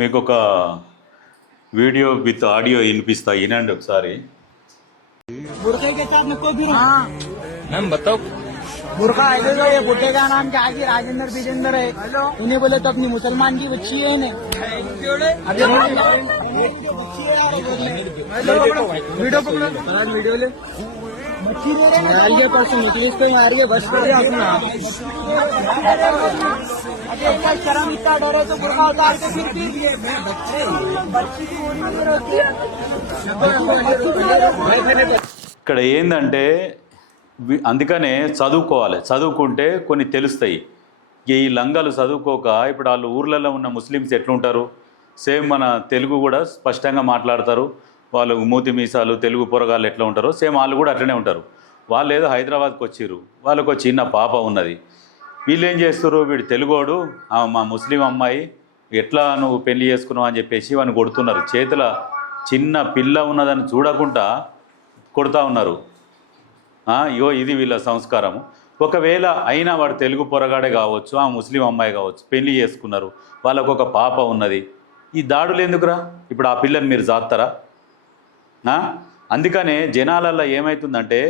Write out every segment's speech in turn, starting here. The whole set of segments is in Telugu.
మీకు ఒక వీడియో విత్ ఆడియో వినిపిస్తా, వినండి ఒకసారి. बुरखे के साथ में कोई भी हाँ मैम बताओ। बुरखा है जो ये बुड्ढे का नाम क्या है? राजेंद्र बिजेंद्र है। इन्हें बोले तो अपनी मुसलमान की बच्ची है इन्हें। वीडियो पकड़ो, वीडियो ले मच्छी यार, ये परसों निकली इसको यार, ये बस कर दिया अपना। इतना शर्म, इतना डर है तो बुरखा उतार के फिर बच्ची की होती है। ఇక్కడ ఏంటంటే అందుకనే చదువుకోవాలి, చదువుకుంటే కొన్ని తెలుస్తాయి. ఈ లంగాలు చదువుకోక ఇప్పుడు వాళ్ళు ఊర్లలో ఉన్న ముస్లిమ్స్ ఎట్లుంటారు, సేమ్ మన తెలుగు కూడా స్పష్టంగా మాట్లాడతారు. వాళ్ళు మూతి మీసాలు తెలుగు పొరగాళ్ళు ఎట్లా ఉంటారో సేమ్ వాళ్ళు కూడా అట్లనే ఉంటారు. వాళ్ళు ఏదో హైదరాబాద్కి వచ్చిర్రు, వాళ్ళకు ఒక చిన్న పాప ఉన్నది. వీళ్ళు ఏం చేస్తారు, వీడు తెలుగోడు, మా ముస్లిం అమ్మాయి ఎట్లా నువ్వు పెళ్లి చేసుకున్నావు అని చెప్పేసి వాడిని కొడుతున్నారు. చేతుల చిన్న పిల్ల ఉన్నదని చూడకుండా కొడుతూ ఉన్నారు. ఇగో ఇది వీళ్ళ సంస్కారము. ఒకవేళ అయినా వాడు తెలుగు పొరగాడే కావచ్చు, ఆ ముస్లిం అమ్మాయి కావచ్చు, పెళ్లి చేసుకున్నారు, వాళ్ళకు ఒక పాప ఉన్నది. ఈ దాడులు ఎందుకురా? ఇప్పుడు ఆ పిల్లని మీరు జాతారా? అందుకనే జనాలల్లో ఏమవుతుందంటే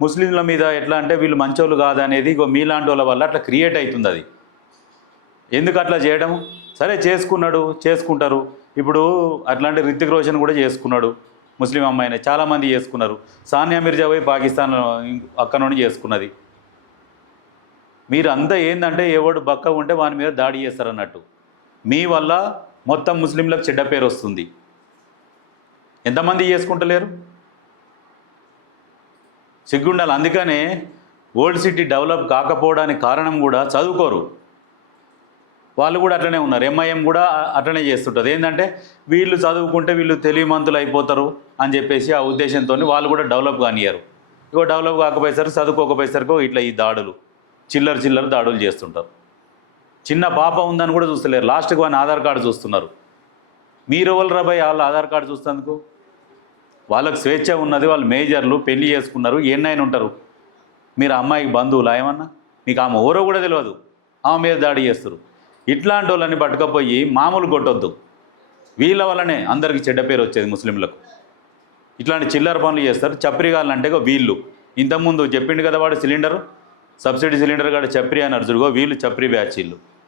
ముస్లింల మీద ఎట్లా అంటే వీళ్ళు మంచోళ్ళు కాదనేది ఇగో మీలాంటి వాళ్ళ వల్ల అట్లా క్రియేట్ అవుతుంది. అది ఎందుకు అట్లా చేయడం? సరే చేసుకున్నాడు, చేసుకుంటారు. ఇప్పుడు అట్లాంటి రితిక్ రోషన్ కూడా చేసుకున్నాడు, ముస్లిం అమ్మాయిని చాలామంది చేసుకున్నారు. సానియా మిర్జా పోయి పాకిస్తాన్ అక్కడ నుండి చేసుకున్నది. మీరు అంతా ఏంటంటే ఎవడు బక్క ఉంటే వాని మీద దాడి చేస్తారన్నట్టు. మీ వల్ల మొత్తం ముస్లింలకు చెడ్డ పేరు వస్తుంది. ఎంతమంది చేసుకుంటలేరు? సిగ్గుండాలి. అందుకనే ఓల్డ్ సిటీ డెవలప్ కాకపోవడానికి కారణం కూడా చదువుకోరు. వాళ్ళు కూడా అట్లనే ఉన్నారు. ఎంఐఎం కూడా అట్లనే చేస్తుంటుంది. ఏంటంటే వీళ్ళు చదువుకుంటే వీళ్ళు తెలివిమంతులు అయిపోతారు అని చెప్పేసి ఆ ఉద్దేశంతో వాళ్ళు కూడా డెవలప్ కానియరు. ఇగో డెవలప్ కాకపోయేసరికి, చదువుకోకపోయేసరికి ఇట్లా ఈ దాడులు, చిల్లర దాడులు చేస్తుంటారు. చిన్న పాప ఉందని కూడా చూస్తలేరు, లాస్ట్కి వాని ఆధార్ కార్డు చూస్తున్నారు. మీరు ఎవరు రాబాయి వాళ్ళ ఆధార్ కార్డు చూస్తేందుకు? వాళ్ళకు స్వేచ్ఛ ఉన్నది, వాళ్ళు మేజర్లు, పెళ్లి చేసుకున్నారు, ఎన్నైనా ఉంటారు. మీరు అమ్మాయికి బంధువులా ఏమన్నా? మీకు ఆమె ఎవరో కూడా తెలియదు, ఆమె మీద దాడి చేస్తారు. ఇట్లాంటి వాళ్ళని పట్టుకపోయి మామూలు కొట్టొద్దు. వీళ్ళ వల్లనే అందరికీ చెడ్డ పేరు వచ్చేది ముస్లింలకు. ఇట్లాంటి చిల్లర పనులు చేస్తారు. చప్రిగాళ్ళంటే వీళ్ళు ఇంతకుముందు చెప్పిండు కదా వాడు సిలిండరు, సబ్సిడీ సిలిండర్ కాడ చప్రి అని అర్జుడుగో వీళ్ళు చప్రి బ్యాచ్ వీళ్ళు.